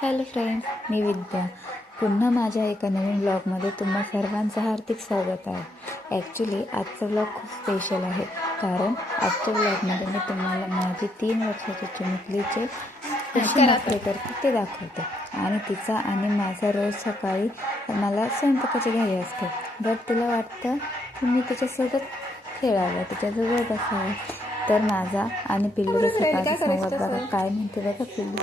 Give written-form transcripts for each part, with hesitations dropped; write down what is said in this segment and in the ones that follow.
Hello friends, मी विद्या. पुन्हा माझ्या एका नवीन ब्लॉगमध्ये तुम्हा सर्वांचं हार्दिक स्वागत आहे. ॲक्च्युली आजचा ब्लॉग खूप स्पेशल आहे, कारण आजच्या ब्लॉगमध्ये मी तुम्हाला माझी 3 वर्षाची चिमुकलीचे कशी नखरे करते ते दाखवते. आणि तिचा आणि माझा रोज सकाळी मला स्वयंपाकाची घाई असते, बट तिला वाटतं की मी तिच्यासोबत खेळावं, तिच्याजवळ बसावं. तर माझा आणि पिल्लूचा सकाळचा संवाद बघा. काय म्हणते बघा पिल्लू.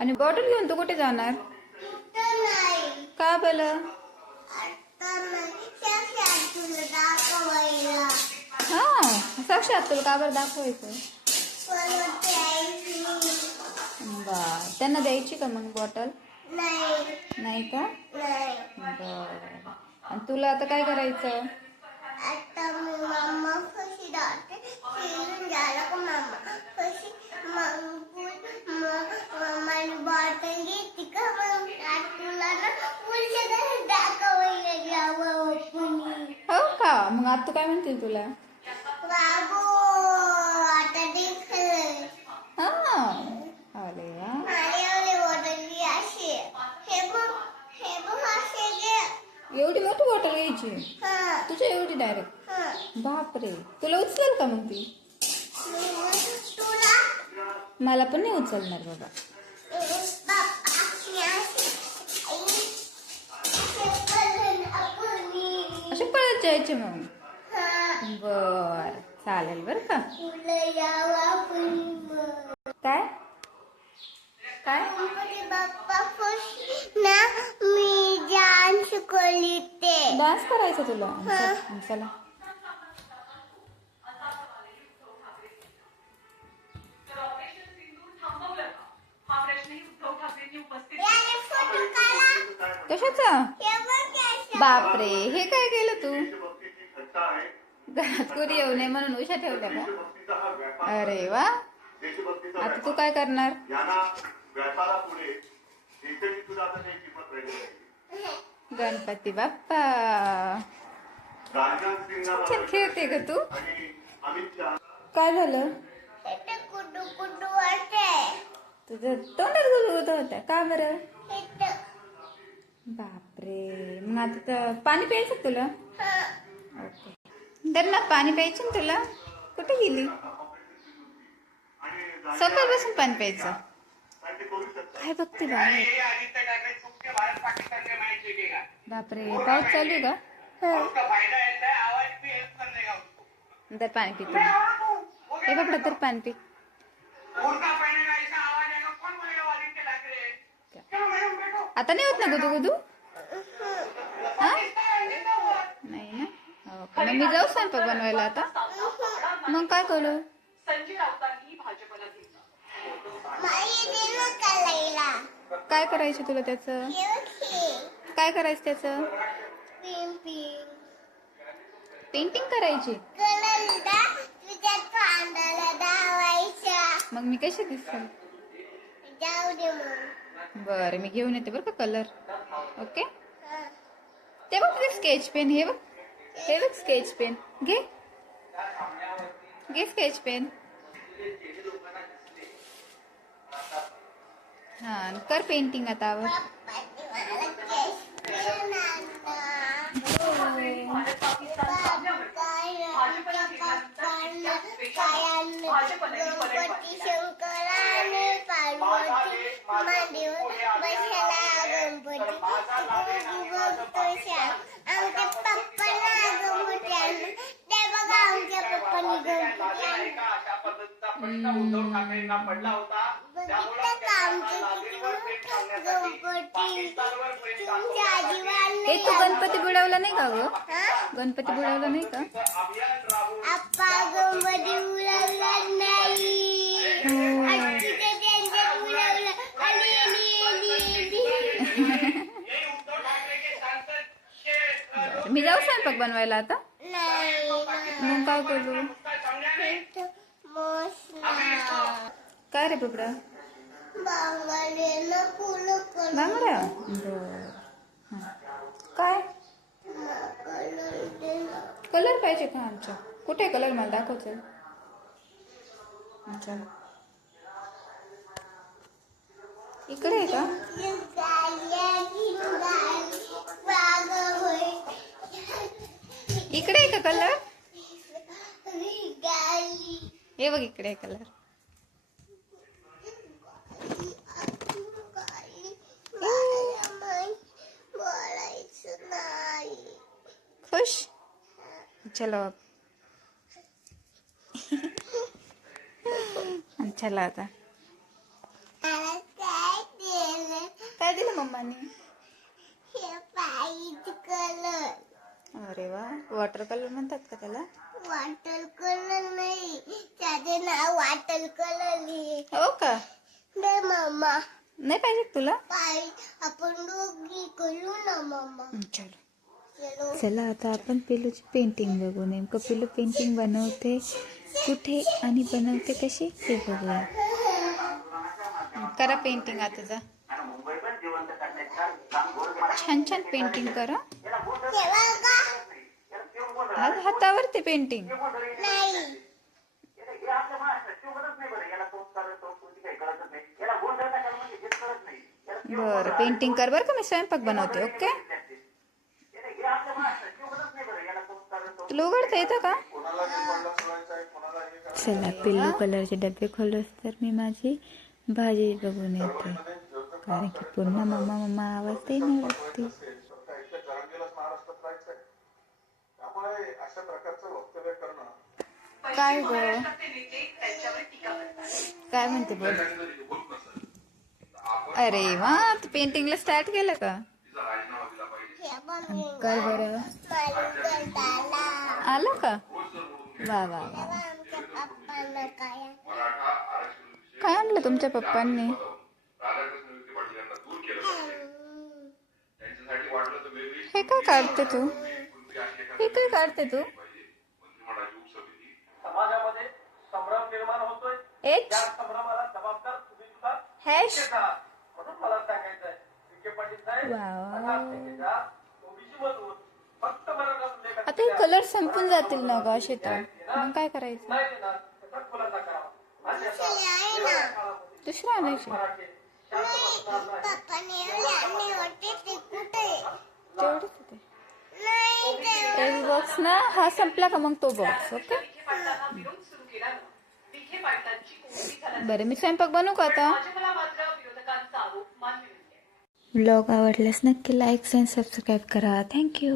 आणि बॉटल घेऊन तू कुठे जाणार? का बरं? हा, साक्षात तुला का बरं दाखवायचं? बर, त्यांना द्यायची का मग बॉटल? नाही का? बर. आणि तुला आता काय करायचं? आता मम्मा कशी राहते खेळून झालं का मम्मा कशी मम्माने बॉटल घेतली का मग तुला ना पुढच्या घरात दाखवायला जावं कुणी. हो का? मग आता तू काय म्हणते तुला? बाबू आता देखलं. हा, अरे वा. माझ्यावले बॉटल अशी हे बघ असे घे. एवढी मोठी बॉटल घ्यायची? हा तुझ्या एवढी डायरेक्ट? हा बापरे, तुला उचलेल का मग ती? तुला मला पण नाही उचलणार बाबा. असे पळत जायचे मग. बर, चालेल बर का. काय काय बाप्पा ना मी जान शिकवली ते डान्स करायचं तुला? चला. कशाचा? बापरे, हे काय केलं तू? घरात कोणी येऊ नये म्हणून उशा ठेवल्या का? अरे वा. आता तू काय करणार? गणपती बाप्पा. छान खेळते ग तू. काय झालं? कुडू कुडू वाटते तुझं तोंडात गुलगुत होत्या का बरं? बापरे, मग आता तर पाणी प्यायचं तुला? ओके. तर ना पाणी प्यायचं ना तुला? कुठे गेली? सोप्यावर बसून पाणी प्यायचं. काय बघते बाहेर? बापरे, पाऊस चालू आहे का? तर पाणी पिते. हे बघ तर पाणी पी. आता नाही होत ना गुदू गुदू? नाही ना? मग मी जाऊ स्वयंपाक बनवायला आता. मग काय करू? काय करायचं तुला त्याचं? काय करायचं त्याचं? पेंटिंग करायची? मग मी कशी दिसेल? बर, मी घेऊन येते बरं का कलर. ओके. ते बघ तुझे स्केच पेन. हे बघ, हे बघ स्केच पेन. घे स्केच पेन. हा, कर पेंटिंग आता. गणपती शंकराने पार्वती मांडीवर बसला गणपती आमच्या पप्पाला गणपती ते बघा आमच्या पप्पानी गणपती बघितलं का आमच्या गणपती तुमच्या आजीवाने. तू गणपती बुडवला नाही का ग? गणपती बुडवला नाही का? आप्पा गणपती बुडवला नाही. त्यांच्या बुडवलं. मी जाऊ स्वयंपाक बनवायला आता? मग काय करू? काय रे बुबडा? बांगड्या? काय कलर पाहिजे का आमच्या? कुठे कलर मला दाखव चल. चल इकडे आहे का? इकडे आहे का कलर? हे बघ इकडे आहे कलर. खुश. चलो अब. चला आता. काय दिलं मम्माने? अरे वा, वॉटर कलर म्हणतात का त्याला? वॉटर कलर नाही, त्याचे नाव वॉटर कलर आहे. हो का? दे मम्मा. नाही पाहिजे का तुला? आपण दोघी करू ना मम्मा. चलो. चलो. चला आता आपण पिलूची पेंटिंग बघू. नेमकं पिलू पेंटिंग बनवते कुठे आणि बनवते कशी ते बघूया. करा पेंटिंग आता जा. छान छान पेंटिंग करा. आज हातावरती पेंटिंग. नाही. बरं पेंटिंग कर बरं का, मी स्वयंपाक बनवते. ओके. तुला उघडता येतं का? चला पिल्लू कलरचे डबे खोलस तर मी माझी भाजी बघून येते, कारण की पुन्हा मम्मा मम्मा आवाज ते नाही वाटते. काय ग काय म्हणते बोल. अरे वा, तू पेंटिंगला स्टार्ट केलं का? कर बरं. आलं का? वा वा वा. काय आणलं तुमच्या पप्पांनी? हे काय काढते तू? हे काय काढते तू? समाजामध्ये संभ्रम निर्माण होतोय. एच त्या संभ्रमाला जबाबदार तुम्ही सुद्धा हॅश. म्हणून मला सांगायचंय विखे पाटील साहेब, वा. ओबीसी मधून फक्त मराठा उल्लेख आता हे कलर संपून जातील ना ग असे तर, मग काय करायचं? नाही देणार त्याचा खुलासा करावा. दुसरं आणायचे पप्पाने आणले होते ते कुठे? तेवढेच होते. नाही एक बॉक्स ना, हा संपला का मग तो बॉक्स. ओके. बरं मी स्वयंपाक बनवू का आता? व्लॉग आवडल्यास नक्की लाईक आणि सबस्क्राईब करा. थँक्यू.